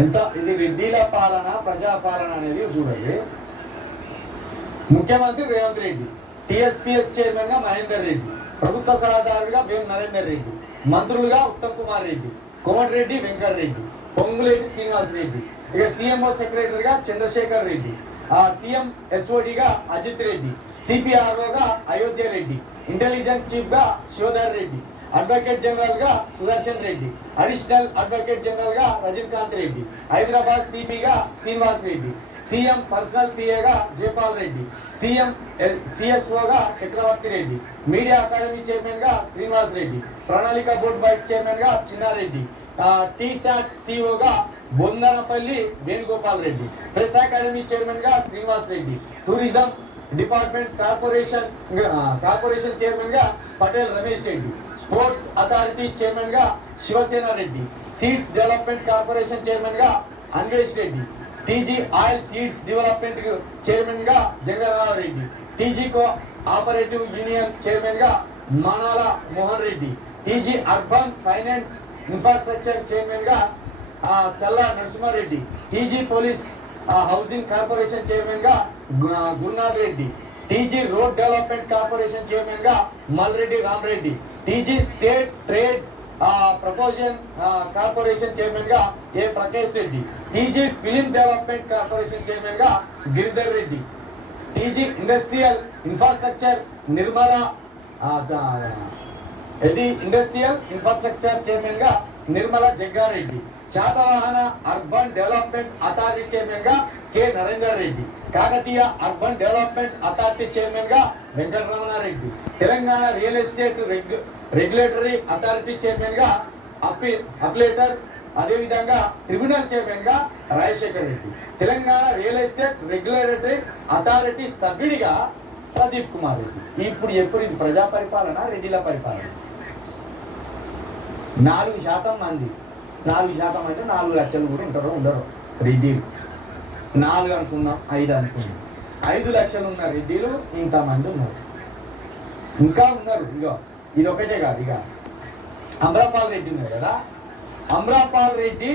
ఎంత ఇది రెడ్డిల పాలన ప్రజా పాలన అనేది చూడండి. ముఖ్యమంత్రి రేవంత్ రెడ్డి టిఎస్పిఎస్ చైర్మన్గా మహేందర్ రెడ్డి ప్రభుత్వ సలహాదారుడిగా భీమ్ నరేందర్ రెడ్డి మంత్రులుగా ఉత్తమ్ కుమార్ రెడ్డి కోమటిరెడ్డి వెంకట్ రెడ్డి పొంగులేటి శ్రీనివాస్ రెడ్డి ఇక సీఎంఓ సెక్రటరీగా చంద్రశేఖర్ రెడ్డి ఆ సీఎం ఎస్ఓడిగా అజిత్ రెడ్డి సిపిఆర్ఓగా అయోధ్య రెడ్డి ఇంటెలిజెన్స్ చీఫ్గా శివధర్ రెడ్డి అడ్వకేట్ జనరల్గా సుదర్శన్ రెడ్డి అడిషనల్ అడ్వకేట్ జనరల్గా రజనీకాంత్ రెడ్డి హైదరాబాద్ సిపిగా శ్రీనివాస్ రెడ్డి సీఎం పర్సనల్ పిఏగా జయపాల్ రెడ్డి సీఎం సిఎస్ఓగా చక్రవర్తి రెడ్డి మీడియా అకాడమీ చైర్మన్గా శ్రీనివాస్ రెడ్డి ప్రణాళిక బోర్డు వైస్ చైర్మన్గా చిన్నారెడ్డి టీశాట్ సిఓగా బొందనపల్లి వేణుగోపాల్ రెడ్డి ప్రెస్ అకాడమీ చైర్మన్గా Srinivas Reddy tourism department corporation corporation చైర్మన్గా పటేల్ రమేష్ రెడ్డి స్పోర్ట్స్ అథారిటీ చైర్మన్గా Shivasena Reddy seeds development corporation చైర్మన్గా Anvesh Reddy TG oil seeds development చైర్మన్గా Jangarao Reddy TG cooperative union చైర్మన్గా Manala Mohan Reddy TG urban finance infrastructure చైర్మన్గా Challa Challa Narasimhareddy TG police housing corporation చైర్మన్గా గు- Reddy TG road development corporation చైర్మన్గా Malreddy Ramareddy TG state trade promotion corporation చైర్మన్గా A Prakash Reddy TG film development corporation చైర్మన్గా Giridhar Reddy TG industrial infrastructure Nirmala ఇది industrial infrastructure చైర్మన్గా Nirmala Jaggareddy Shatavahana urban development authority చైర్మన్గా K. Narender Reddy Kakatiya urban development authority చైర్మన్గా Venkataramanareddy Telangana real estate regulatory authority చైర్మన్గా అప్పి appellate అదేవిధంగా tribunal చైర్మన్గా Rajasekhar Reddy Telangana real estate regulatory authority సభ్యుడిగా ప్రదీప్ కుమార్ రెడ్డి ఇప్పుడు ఎప్పుడు ఇది ప్రజా పరిపాలన రెడ్డిల పరిపాలన? నాలుగు శాతం మంది. నాలుగు శాతం అంటే నాలుగు లక్షలు కూడా ఉంటారు ఉండరు. రెడ్డిలు నాలుగు అనుకున్నాం ఐదు అనుకున్నాం ఐదు లక్షలు ఉన్న రెడ్డిలు ఇంతమంది ఉన్నారు. ఇంకా ఉన్నారు ఇగో. ఇది ఒకటే కాదు ఇక అమరాపాల్ రెడ్డి ఉన్నారు కదా. అమరాపాల్ రెడ్డి